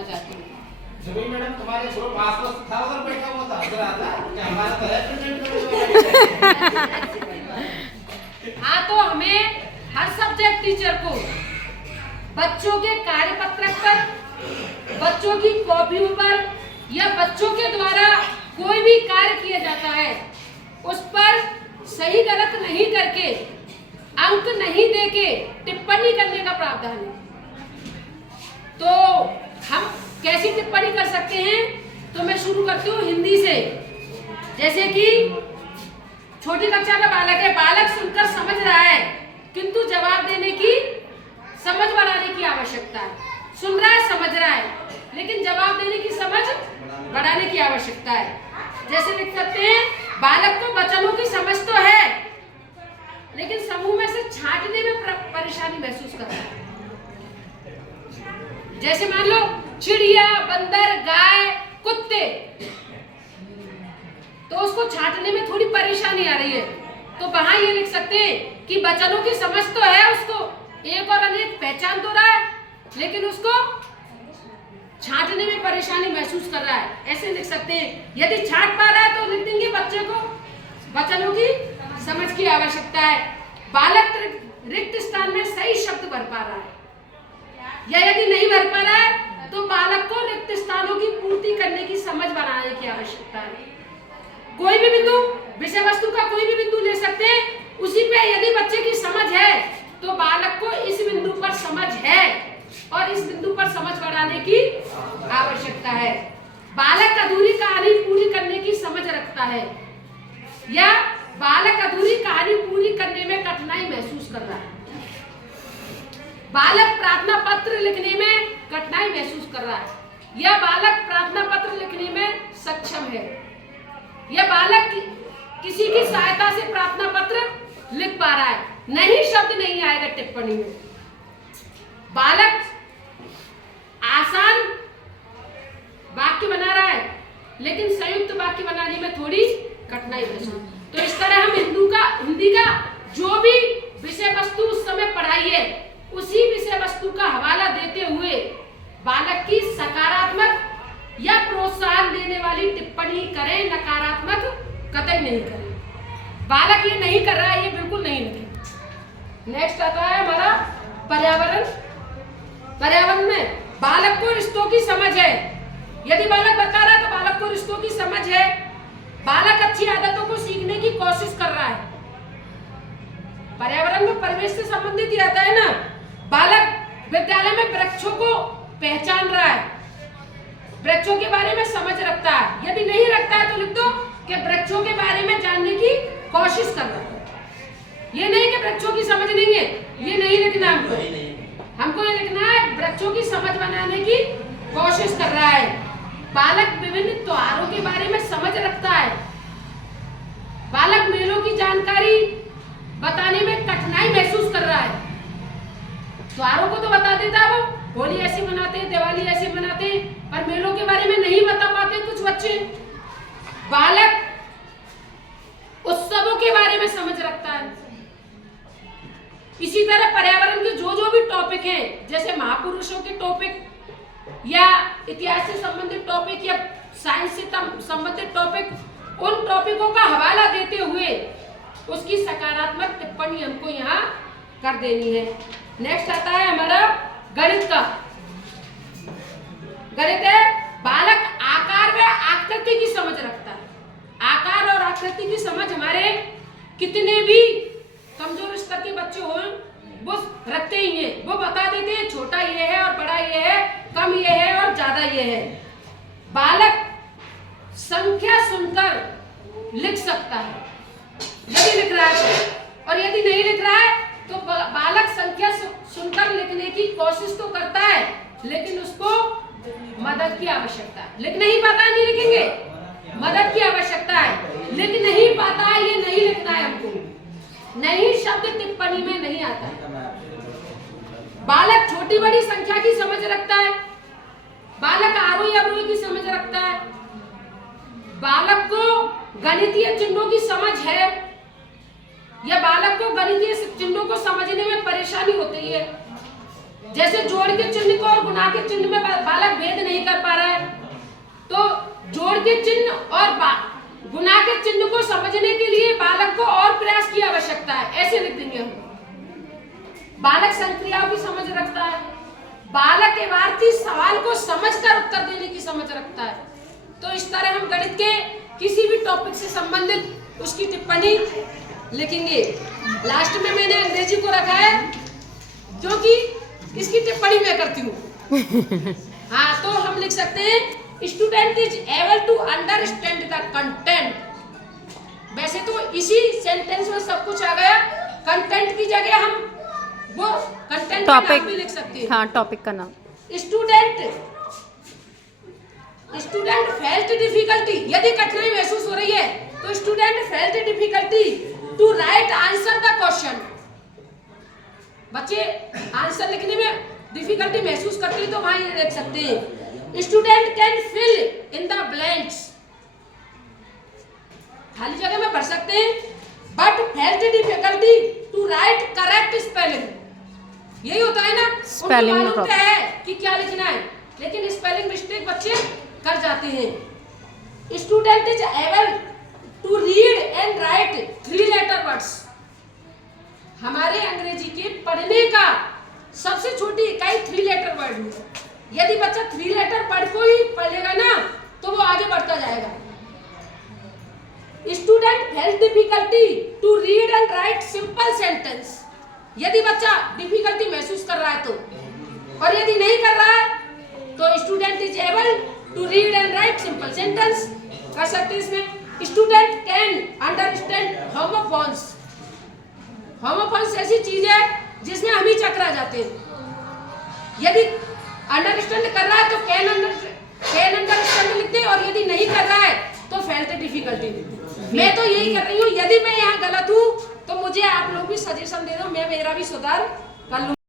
करना चाहती हूँ। जमीन मैडम तुम्हारे ग्रुप आसपास था, उधर बैठा हुआ था, उधर आता क्या हमारा तो है प्रेजेंट हाँ, तो हमें हर सब्जेक्ट टीचर को बच्चों के कार्यपत्रक पर, बच्चों की कॉपियों पर या बच्चों के द्वारा कोई भी कार्य किया जाता है उस पर सही गलत नहीं करके, अंक नहीं देके टिप्पणी करने का प्रावधान है। तो हम कैसी टिप्पणी कर सकते हैं? तो मैं शुरू करती हूँ हिंदी से। जैसे कि छोटी कक्षा का बालक है, बालक सुनकर समझ रहा है किंतु जवाब देने की समझ बढ़ाने की आवश्यकता है। सुन रहा है, समझ रहा है, लेकिन जवाब देने की समझ बढ़ाने की आवश्यकता है। जैसे लिख सकते हैं, बालक को वचनों की समझ तो है लेकिन समूह में से छांटने में परेशानी महसूस कर रहा है। जैसे मान लो चिड़िया, बंदर, गाय, कुत्ते, तो उसको छांटने में थोड़ी परेशानी आ रही है, तो वहां ये लिख सकते हैं कि वचनों की समझ तो है, उसको एक और अनेक पहचान तो रहा है लेकिन उसको छांटने में परेशानी महसूस कर रहा है। ऐसे लिख सकते हैं। यदि छांट पा रहा है तो लिख देंगे बच्चे को वचनों की समझ की आवश्यकता है। बालक रिक्त स्थान में सही शब्द भर पा रहा है, या यदि नहीं भर पा रहा है तो बालक को रिक्त स्थानों की पूर्ति करने की समझ बनाने की आवश्यकता है। कोई भी बिंदु, विषय वस्तु का कोई भी बिंदु ले सकते हैं, उसी पे यदि बच्चे की समझ है तो बालक को इस बिंदु पर समझ है और इस बिंदु पर समझ बढ़ाने की आवश्यकता है। बालक अधूरी कहानी पूरी करने की समझ रखता है या बालक अधूरी कहानी पूरी करने में कठिनाई महसूस कर रहा है। बालक प्रार्थना पत्र लिखने में कठिनाई महसूस कर रहा है या बालक प्रार्थना पत्र लिखने में सक्षम है या बालक किसी की सहायता से प्रार्थना पत्र लिख पा रहा है। नहीं शब्द नहीं आएगा टिप्पणी में। बालक आसान वाक्य बना रहा है लेकिन संयुक्त वाक्य बनाने में थोड़ी कठिनाई महसूस। तो इस तरह हम हिंदी का जो भी विषय वस्तु उस समय पढ़ाई है उसी विषय वस्तु का हवाला देते हुए बालक की सकारात्मक या प्रोत्साहन देने वाली टिप्पणी करें, नकारात्मक कतई नहीं करें। बालक ये नहीं कर रहा है, ये बिल्कुल नहीं लिखें। नेक्स्ट आता है हमारा पर्यावरण। पर्यावरण में बालक को रिश्तों की समझ है। यदि बालक बता रहा है तो बालक को रिश्तों की समझ है। बालक अच्छी आदतों को सीखने की कोशिश कर रहा है। पर्यावरण में परिवेश से संबंधित ही आता है ना। बालक विद्यालय में वृक्षों को पहचान रहा है, वृक्षों के बारे में समझ रखता है। यदि नहीं रखता है तो लिख दो कि वृक्षों के बारे में जानने की कोशिश कर रहा है। ये नहीं कि वृक्षों की समझ नहीं है, ये नहीं लिखना हमको। हमको ये लिखना है वृक्षों की समझ बनाने की कोशिश कर रहा है। बालक विभिन्न त्योहारों के बारे में समझ रखता है। बालक मेलों की जानकारी बताने में कठिनाई महसूस कर रहा है। त्योहारों को तो बता देता है, वो होली ऐसे मनाते हैं, दिवाली ऐसे मनाते हैं, पर मेलों के बारे में नहीं बता पाते कुछ बच्चे। बालक उत्सवों के बारे में समझ रखता है। इसी तरह पर्यावरण के जो भी टॉपिक हैं, जैसे महापुरुषों के टॉपिक या इतिहास से संबंधित टॉपिक या साइंस से संबंधित टॉपिक, उन टॉपिकों का हवाला देते हुए उसकी सकारात्मक टिप्पणी हमको यहाँ कर देनी है। नेक्स्ट आता है हमारा गणित का। गणित है, बालक आकार व आकृति की समझ रखता है। आकार और आकृति की समझ हमारे कितने भी कमजोर स्तर के बच्चे हो वो रखते ही हैं। वो बता देते हैं छोटा ये है और बड़ा ये है, कम ये है और ज्यादा ये है। बालक संख्या सुनकर लिख सकता है यदि लिख रहा है तो, और यदि नहीं लिख रहा है तो बालक संख्या सुनकर लिखने की कोशिश तो करता है लेकिन उसको मदद की आवश्यकता है। लिख नहीं पाता है, नहीं लिखेंगे, मदद की आवश्यकता है। लिख नहीं पाता है, ये नहीं लिखना है हमको। नहीं शब्द टिप्पणी में नहीं आता है। बालक छोटी बड़ी संख्या की समझ रखता है। बालक आरोही अवरोही की समझ रखता है। बालक को गणितीय चिन्हों की समझ है या बालक को गणितीय चिन्हों को समझने में परेशानी होती है। जैसे जोड़ के चिन्ह को और गुणा के चिन्ह में बालक भेद नहीं गुण के चिन्ह और गुना के चिन्ह को समझने के लिए बालक को और प्रयास की आवश्यकता है। ऐसे लिख देंगे हम। बालक संक्रियाओं की समझ रखता है, बालक एवार्थी सवाल को समझकर उत्तर देने की समझ रखता है। तो इस तरह हम गणित के किसी भी टॉपिक से संबंधित उसकी टिप्पणी लिखेंगे। लास्ट में मैंने अंग्रेजी को रखा है क्योंकि इसकी टिप्पणी मैं करती हूँ। हाँ, तो हम लिख सकते हैं student is able to understand the content. वैसे तो इसी सेंटेंस में सब कुछ आ गया, कंटेंट की जगह हम वो कंटेंट का नाम भी लिख सकते हैं। हाँ, टॉपिक का नाम। स्टूडेंट फेल्ट डिफिकल्टी, यदि कठिनाई महसूस हो रही है तो student felt difficulty to write answer the question. बच्चे आंसर लिखने में डिफिकल्टी महसूस करते हैं तो वहां ये लिख सकते हैं student can fill in the blanks. खाली जगह में भर सकते हैं, but felt difficulty to write correct spelling. यही होता है ना, स्पेलिंग में मालूम है कि क्या लिखना है, लेकिन स्पेलिंग मिस्टेक बच्चे कर जाते हैं। Student is able to read and write 3 letter words. हमारे अंग्रेजी के पढ़ने का सबसे छोटी इकाई 3 लेटर वर्ड है। यदि बच्चा 3 लेटर वर्ड को ही पढ़ेगा ना तो वो आगे बढ़ता जाएगा। Student felt difficulty to read and write simple sentence. यदि बच्चा डिफिकल्टी महसूस कर रहा है तो, और यदि नहीं कर रहा है तो student is able to read and write simple sentence कर सकते हैं इसमें। Student can understand homophones. Homophones ऐसी चीज है जिसमें हम ही चकरा जाते हैं। यदि अंडरस्टैंड कर रहा है तो कैन अंडरस्टैंड लिखते हैं, और यदि नहीं कर रहा है तो फेल्ट डिफिकल्टी। मैं तो यही कर रही हूँ। यदि मैं यहाँ गलत हूँ तो मुझे आप लोग भी सजेशन दे दो, मैं मेरा भी सुधार कर लूँ।